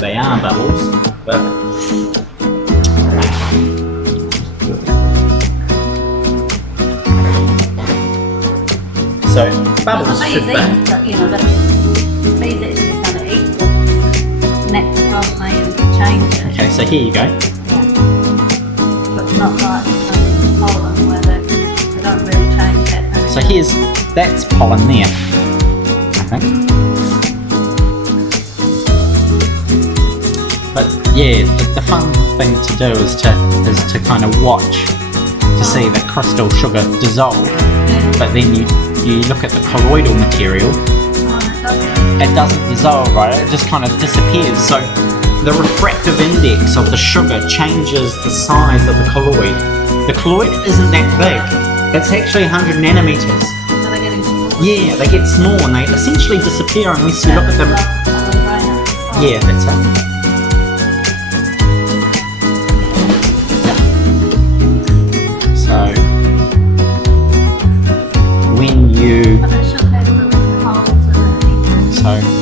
they are bubbles, but so bubbles should be. That, you know, that these actually kind of equal next off me and change it. Okay, so here you go. Yeah. But not like pollen where they don't really change that. So that's pollen there, I think. But yeah, the fun thing to do is to kind of watch to see the crystal sugar dissolve. But then you look at the colloidal material, it doesn't dissolve, right? It just kind of disappears. So the refractive index of the sugar changes the size of the colloid. The colloid isn't that big. It's actually 100 nanometers. So they're getting small. Yeah, they get small and they essentially disappear unless you look at them. Yeah, that's it. So when you But it should have little holes in it. so